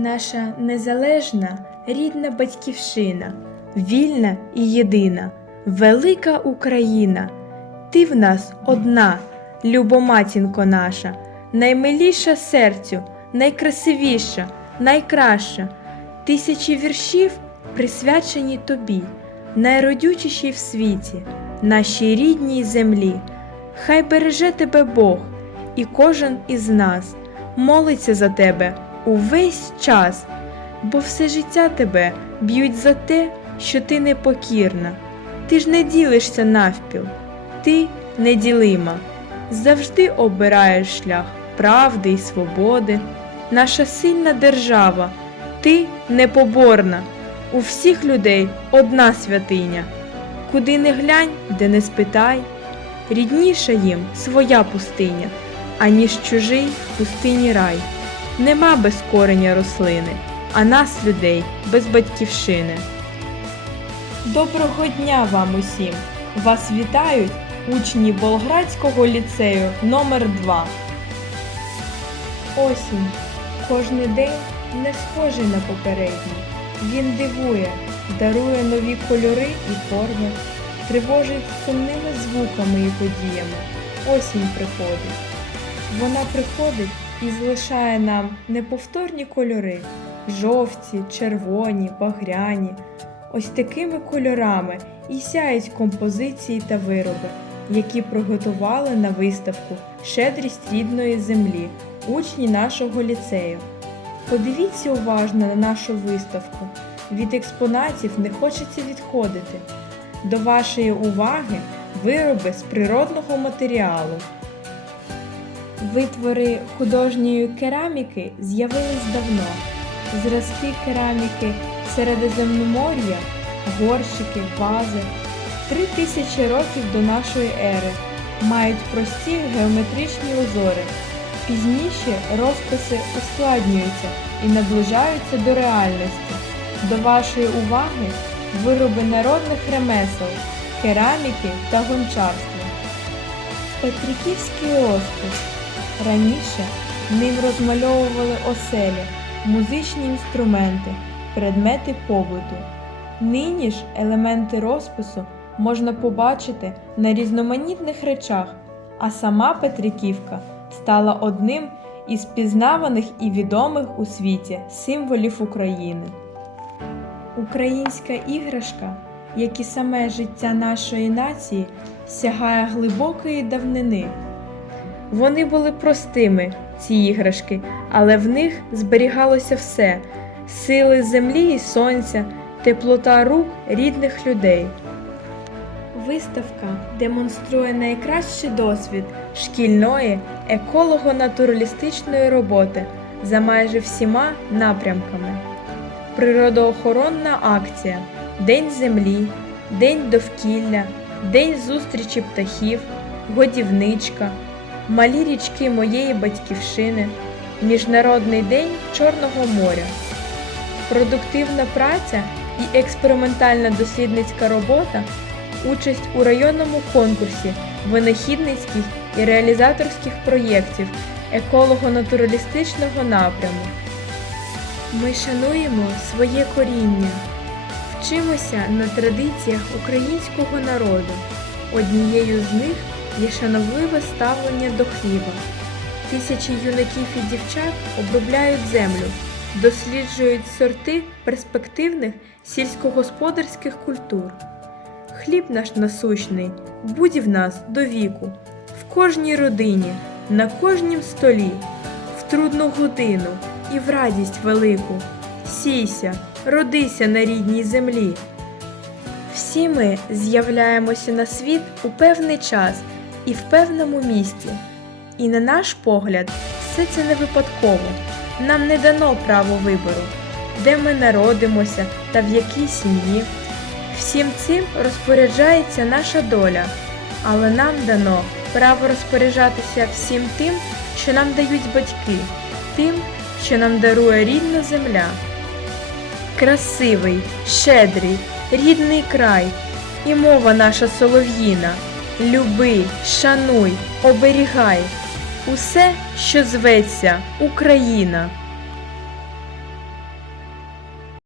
наша незалежна рідна батьківщина, вільна і єдина, велика Україна. Ти в нас одна, любоматінко наша, наймиліша серцю, найкрасивіша, найкраща. Тисячі віршів присвячені тобі, найродючішій в світі, нашій рідній землі. Хай береже тебе Бог, і кожен із нас молиться за тебе увесь час, бо все життя тебе б'ють за те, що ти непокірна. Ти ж не ділишся навпіл, ти неділима, завжди обираєш шлях правди й свободи. Наша сильна держава, ти непоборна, у всіх людей одна святиня. Куди не глянь, де не спитай, рідніша їм своя пустиня, аніж чужий в пустині рай. Нема без кореня рослини, а нас, людей, без батьківщини. Доброго дня вам усім! Вас вітають учні Болградського ліцею номер 2 Осінь. Кожний день не схожий на попередній. Він дивує, дарує нові кольори і форми, тривожить сумними звуками і подіями. Осінь приходить. Вона приходить і залишає нам неповторні кольори жовті, червоні, багряні. Ось такими кольорами і сяють композиції та вироби, які приготували на виставку Щедрість рідної землі, учні нашого ліцею. Подивіться уважно на нашу виставку. Від експонатів не хочеться відходити. До вашої уваги вироби з природного матеріалу. Витвори художньої кераміки з'явились давно. Зразки кераміки Середземномор'я, горщики, вази три тисячі років до нашої ери мають прості геометричні узори. Пізніше розписи ускладнюються і наближаються до реальності. До вашої уваги вироби народних ремесел, кераміки та гончарства. Петриківський розпис. Раніше ним розмальовували оселі, музичні інструменти, предмети побуту. Нині ж елементи розпису можна побачити на різноманітних речах, а сама Петриківка стала одним із пізнаваних і відомих у світі символів України. Українська іграшка, як і саме життя нашої нації, сягає глибокої давнини. Вони були простими, ці іграшки, але в них зберігалося все сили землі і сонця, теплота рук рідних людей. Виставка демонструє найкращий досвід шкільної еколого-натуралістичної роботи за майже всіма напрямками. Природоохоронна акція День землі, День довкілля, День зустрічі птахів, Годівничка, Малі річки моєї батьківщини, Міжнародний день Чорного моря. Продуктивна праця і експериментальна дослідницька робота, участь у районному конкурсі винахідницьких і реалізаторських проєктів еколого-натуралістичного напряму. Ми шануємо своє коріння, вчимося на традиціях українського народу. Однією з них є шановливе ставлення до хліба. Тисячі юнаків і дівчат обробляють землю, досліджують сорти перспективних сільськогосподарських культур. Хліб наш насущний, будь в нас до віку, в кожній родині, на кожнім столі, в трудну годину і в радість велику. Сійся, родися на рідній землі. Всі ми з'являємося на світ у певний час і в певному місці. І на наш погляд, все це не випадково. Нам не дано право вибору, де ми народимося та в якій сім'ї. Всім цим розпоряджається наша доля, але нам дано право розпоряджатися всім тим, що нам дають батьки, тим, що нам дарує рідна земля. Красивий, щедрий, рідний край, і мова наша солов'їна. Люби, шануй, оберігай усе, що зветься Україна.